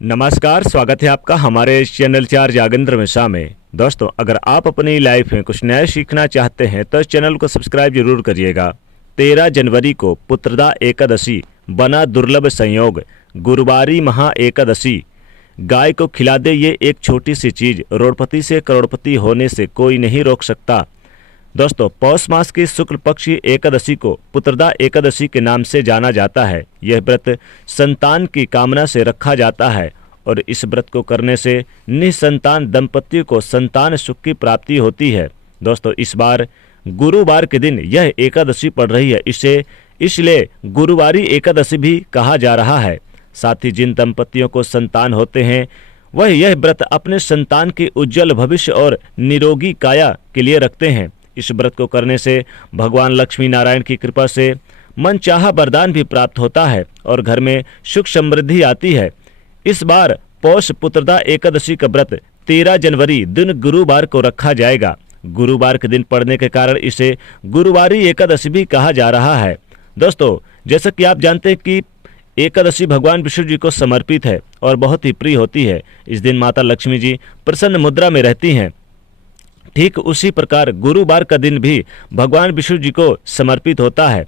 नमस्कार, स्वागत है आपका हमारे इस चैनल 4 जागेंद्र मिश्रा में। दोस्तों, अगर आप अपनी लाइफ में कुछ नया सीखना चाहते हैं तो इस चैनल को सब्सक्राइब जरूर करिएगा। 13 जनवरी को पुत्रदा एकादशी बना दुर्लभ संयोग। गुरुवारी महा एकादशी। गाय को खिला दे ये एक छोटी सी चीज, रोडपति से करोड़पति होने से कोई नहीं रोक सकता। दोस्तों, पौष मास की शुक्ल पक्ष एकादशी को पुत्रदा एकादशी के नाम से जाना जाता है। यह व्रत संतान की कामना से रखा जाता है और इस व्रत को करने से निसंतान दंपतियों को संतान सुख की प्राप्ति होती है। दोस्तों, इस बार गुरुवार के दिन यह एकादशी पड़ रही है, इसलिए गुरुवारी एकादशी भी कहा जा रहा है। साथ ही जिन दंपतियों को संतान होते हैं वह यह व्रत अपने संतान के उज्जवल भविष्य और निरोगी काया के लिए रखते हैं। इस व्रत को करने से भगवान लक्ष्मी नारायण की कृपा से मनचाहा वरदान भी प्राप्त होता है और घर में सुख समृद्धि आती है। इस बार पौष पुत्रदा एकादशी का व्रत 13 जनवरी दिन गुरुवार को रखा जाएगा। गुरुवार के दिन पड़ने के कारण इसे गुरुवारी एकादशी भी कहा जा रहा है। दोस्तों, जैसा कि आप जानते हैं कि एकादशी भगवान विष्णु जी को समर्पित है और बहुत ही प्रिय होती है। इस दिन माता लक्ष्मी जी प्रसन्न मुद्रा में रहती हैं। ठीक उसी प्रकार गुरुवार का दिन भी भगवान विष्णु जी को समर्पित होता है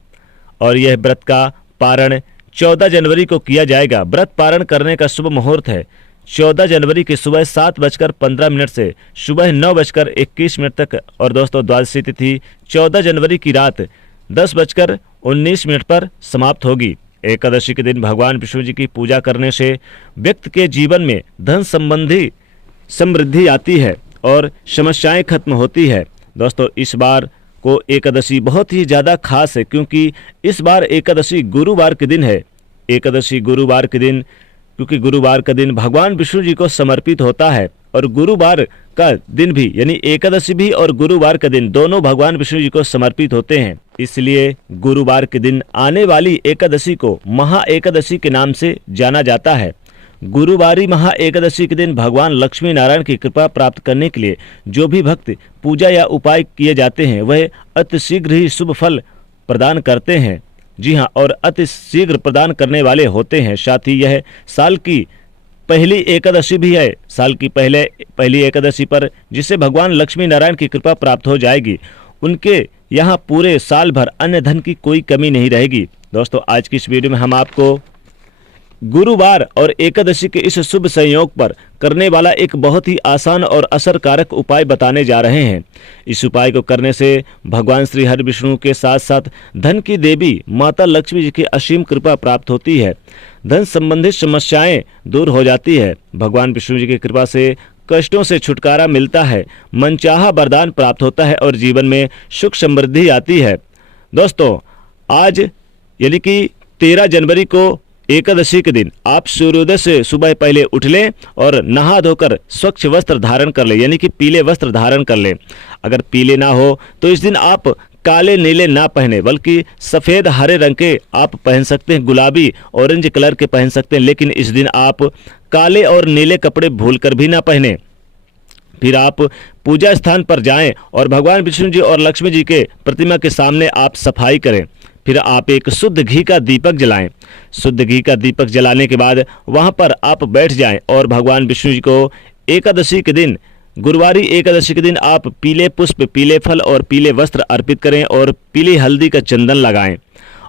और यह व्रत का पारण 14 जनवरी को किया जाएगा। व्रत पारण करने का शुभ मुहूर्त है 14 जनवरी की सुबह 7:15 से सुबह 9:21 तक और दोस्तों, द्वादशी तिथि 14 जनवरी की रात 10:19 पर समाप्त होगी। एकादशी के दिन भगवान विष्णु जी की पूजा करने से व्यक्ति के जीवन में धन संबंधी समृद्धि आती है और समस्याएं खत्म होती है। दोस्तों, इस बार को एकादशी बहुत ही ज़्यादा खास है क्योंकि इस बार एकादशी गुरुवार के दिन है। एकादशी गुरुवार के दिन क्योंकि गुरुवार का दिन भगवान विष्णु जी को समर्पित होता है और गुरुवार का दिन भी यानी एकादशी भी और गुरुवार का दिन दोनों भगवान विष्णु जी को समर्पित होते हैं। इसलिए गुरुवार के दिन आने वाली एकादशी को महा एकादशी के नाम से जाना जाता है। गुरुवारी महा एकादशी के दिन भगवान लक्ष्मी नारायण की कृपा प्राप्त करने के लिए जो भी भक्त पूजा या उपाय किए जाते हैं वह अति शीघ्र ही शुभ फल प्रदान करते हैं। जी हाँ, और अति शीघ्र प्रदान करने वाले होते हैं। साथ ही यह साल की पहली एकादशी भी है। साल की पहली एकादशी पर जिसे भगवान लक्ष्मी नारायण की कृपा प्राप्त हो जाएगी उनके यहाँ पूरे साल भर अन्न धन की कोई कमी नहीं रहेगी। दोस्तों, आज की इस वीडियो में हम आपको गुरुवार और एकादशी के इस शुभ संयोग पर करने वाला एक बहुत ही आसान और असरकारक उपाय बताने जा रहे हैं। इस उपाय को करने से भगवान श्री हरि विष्णु के साथ साथ धन की देवी माता लक्ष्मी जी की असीम कृपा प्राप्त होती है। धन संबंधित समस्याएं दूर हो जाती है। भगवान विष्णु जी की कृपा से कष्टों से छुटकारा मिलता है, मनचाहा वरदान प्राप्त होता है और जीवन में सुख समृद्धि आती है। दोस्तों, आज यानी कि 13 जनवरी को एकादशी के दिन आप सूर्योदय से सुबह पहले उठ लें और नहा धोकर स्वच्छ वस्त्र धारण कर लें, यानी कि पीले वस्त्र धारण कर लें। अगर पीले ना हो तो इस दिन आप काले नीले ना पहने बल्कि सफ़ेद हरे रंग के आप पहन सकते हैं, गुलाबी ऑरेंज कलर के पहन सकते हैं, लेकिन इस दिन आप काले और नीले कपड़े भूलकर भी ना पहने। फिर आप पूजा स्थान पर जाएं और भगवान विष्णु जी और लक्ष्मी जी के प्रतिमा के सामने आप सफाई करें। फिर आप एक शुद्ध घी का दीपक जलाएं। शुद्ध घी का दीपक जलाने के बाद वहां पर आप बैठ जाएं और भगवान विष्णु जी को एकादशी के दिन गुरुवारी एकादशी के दिन आप पीले पुष्प, पीले फल और पीले वस्त्र अर्पित करें और पीली हल्दी का चंदन लगाएं।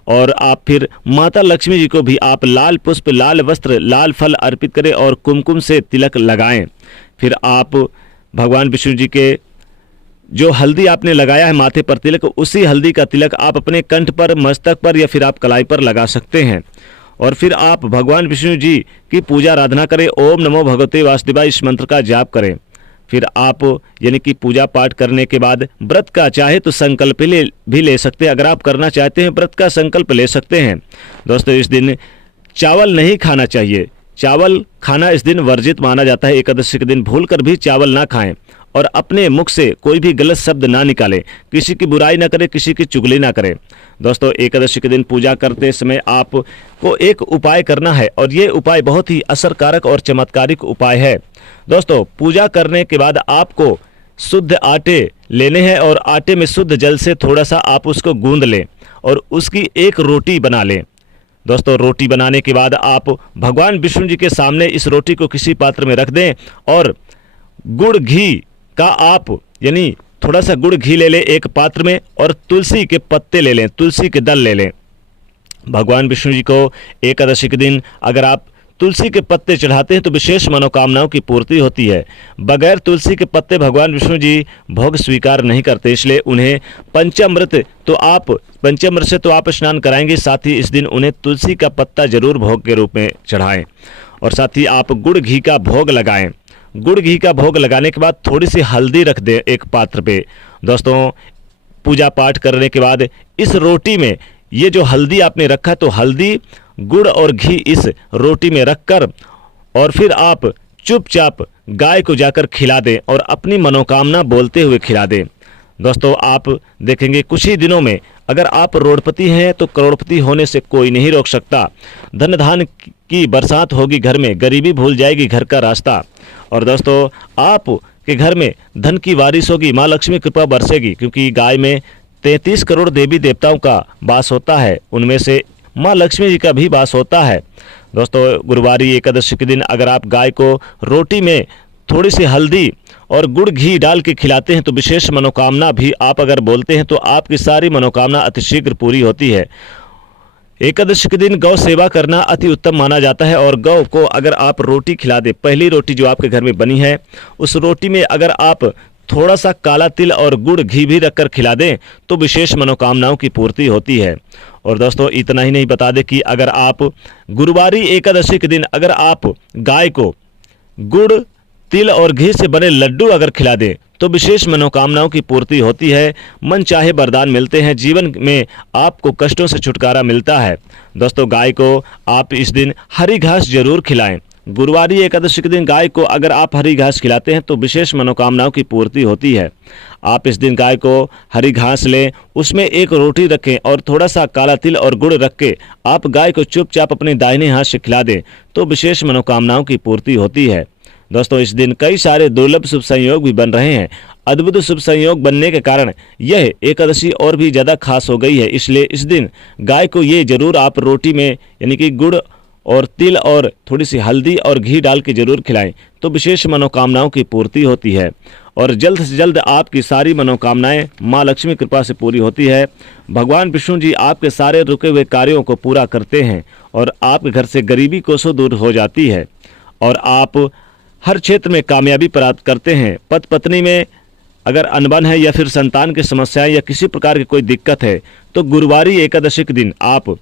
और आप फिर माता लक्ष्मी जी को भी आप लाल पुष्प, लाल वस्त्र, लाल फल अर्पित करें और कुमकुम से तिलक लगाएं। फिर आप भगवान विष्णु जी के जो हल्दी आपने लगाया है माथे पर तिलक, उसी हल्दी का तिलक आप अपने कंठ पर, मस्तक पर या फिर आप कलाई पर लगा सकते हैं। और फिर आप भगवान विष्णु जी की पूजा आराधना करें। ओम नमो भगवते वासुदेवाय इस मंत्र का जाप करें। फिर आप यानी कि पूजा पाठ करने के बाद व्रत का चाहे तो संकल्प भी ले सकते हैं। अगर आप करना चाहते हैं व्रत का संकल्प ले सकते हैं। दोस्तों, इस दिन चावल नहीं खाना चाहिए। चावल खाना इस दिन वर्जित माना जाता है। एकादशी के दिन भूलकर भी चावल ना खाएं और अपने मुख से कोई भी गलत शब्द ना निकालें, किसी की बुराई ना करें, किसी की चुगली ना करें। दोस्तों, एकादशी के दिन पूजा करते समय आपको एक उपाय करना है और ये उपाय बहुत ही असरकारक और चमत्कारिक उपाय है। दोस्तों, पूजा करने के बाद आपको शुद्ध आटे लेने हैं और आटे में शुद्ध जल से थोड़ा सा आप उसको गूंद लें और उसकी एक रोटी बना लें। दोस्तों रोटी बनाने के बाद आप भगवान विष्णु जी के सामने इस रोटी को किसी पात्र में रख दें और गुड़ घी का आप यानी थोड़ा सा गुड़ घी ले लें एक पात्र में और तुलसी के पत्ते ले लें, तुलसी के दल ले लें। भगवान विष्णु जी को एकादशी के दिन अगर आप तुलसी के पत्ते चढ़ाते हैं तो विशेष मनोकामनाओं की पूर्ति होती है। बगैर तुलसी के पत्ते भगवान विष्णु जी भोग स्वीकार नहीं करते, इसलिए उन्हें पंचामृत से तो आप स्नान कराएंगे, साथ ही इस दिन उन्हें तुलसी का पत्ता जरूर भोग के रूप में चढ़ाएं और साथ ही आप गुड़ घी का भोग लगाएं। गुड़ घी का भोग लगाने के बाद थोड़ी सी हल्दी रख दें एक पात्र पे। दोस्तों पूजा पाठ करने के बाद इस रोटी में ये जो हल्दी आपने रखा तो हल्दी गुड़ और घी इस रोटी में रखकर और फिर आप चुपचाप गाय को जाकर खिला दें और अपनी मनोकामना बोलते हुए खिला दें। दोस्तों आप देखेंगे कुछ ही दिनों में अगर आप रोडपति हैं तो करोड़पति होने से कोई नहीं रोक सकता। धन धान की बरसात होगी घर में, गरीबी भूल जाएगी घर का रास्ता। और दोस्तों आप के घर में धन की बारिश होगी, माँ लक्ष्मी कृपा बरसेगी, क्योंकि गाय में 33 करोड़ देवी देवताओं का वास होता है, उनमें से माँ लक्ष्मी जी का भी वास होता है। दोस्तों गुरुवारी एकादशी के दिन अगर आप गाय को रोटी में थोड़ी सी हल्दी और गुड़ घी डाल के खिलाते हैं तो विशेष मनोकामना भी आप अगर बोलते हैं तो आपकी सारी मनोकामना अतिशीघ्र पूरी होती है। एकादशी के दिन गौ सेवा करना अति उत्तम माना जाता है और गौ को अगर आप रोटी खिला दें, पहली रोटी जो आपके घर में बनी है उस रोटी में अगर आप थोड़ा सा काला तिल और गुड़ घी भी रखकर खिला दें तो विशेष मनोकामनाओं की पूर्ति होती है। और दोस्तों इतना ही नहीं, बता दें कि अगर आप गुरुवारी एकादशी के दिन अगर आप गाय को गुड़ तिल और घी से बने लड्डू अगर खिला दें तो विशेष मनोकामनाओं की पूर्ति होती है, मन चाहे वरदान मिलते हैं, जीवन में आपको कष्टों से छुटकारा मिलता है। दोस्तों गाय को आप इस दिन हरी घास जरूर खिलाएं। गुरुवारी एकादशी के दिन गाय को अगर आप हरी घास खिलाते हैं तो विशेष मनोकामनाओं की पूर्ति होती है। आप इस दिन गाय को हरी घास लें, उसमें एक रोटी रखें और थोड़ा सा काला तिल और गुड़ रख के आप गाय को चुपचाप अपने दाहिने हाथ से खिला दें तो विशेष मनोकामनाओं की पूर्ति होती है। दोस्तों इस दिन कई सारे दुर्लभ शुभ संयोग भी बन रहे हैं। अद्भुत शुभ संयोग बनने के कारण यह एकादशी और भी ज़्यादा खास हो गई है, इसलिए इस दिन गाय को ये जरूर आप रोटी में यानी कि गुड़ और तिल और थोड़ी सी हल्दी और घी डाल के जरूर खिलाएं तो विशेष मनोकामनाओं की पूर्ति होती है और जल्द से जल्द आपकी सारी मनोकामनाएं माँ लक्ष्मी कृपा से पूरी होती है। भगवान विष्णु जी आपके सारे रुके हुए कार्यों को पूरा करते हैं और आपके घर से गरीबी कोसों दूर हो जाती है और आप हर क्षेत्र में कामयाबी प्राप्त करते हैं। पति पत्नी में अगर अनबन है या फिर संतान की समस्याएं या किसी प्रकार की कोई दिक्कत है तो गुरुवारी एकादशी के दिन आप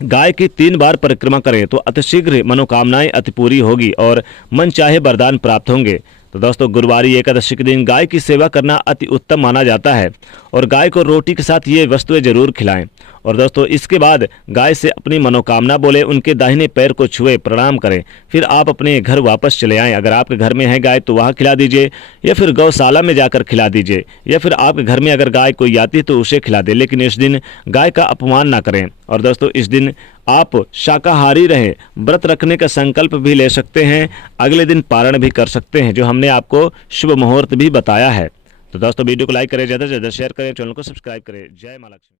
गाय की 3 बार परिक्रमा करें तो अतिशीघ्र मनोकामनाएं अति पूरी होगी और मन चाहे वरदान प्राप्त होंगे। तो दोस्तों गुरुवारी एकादशी के दिन गाय की सेवा करना अति उत्तम माना जाता है और गाय को रोटी के साथ ये वस्तुएं जरूर खिलाएं। और दोस्तों इसके बाद गाय से अपनी मनोकामना बोले, उनके दाहिने पैर को छुए प्रणाम करें, फिर आप अपने घर वापस चले आएं। अगर आपके घर में है गाय तो वहाँ खिला दीजिए या फिर गौशाला में जाकर खिला दीजिए या फिर आपके घर में अगर गाय कोई आती है तो उसे खिला दे, लेकिन इस दिन गाय का अपमान ना करें। और दोस्तों इस दिन आप शाकाहारी रहें, व्रत रखने का संकल्प भी ले सकते हैं, अगले दिन पारण भी कर सकते हैं जो हमने आपको शुभ मुहूर्त भी बताया है। तो दोस्तों वीडियो को लाइक करें, ज़्यादा से ज़्यादा शेयर करें, चैनल को सब्सक्राइब करें। जय मां लक्ष्मी।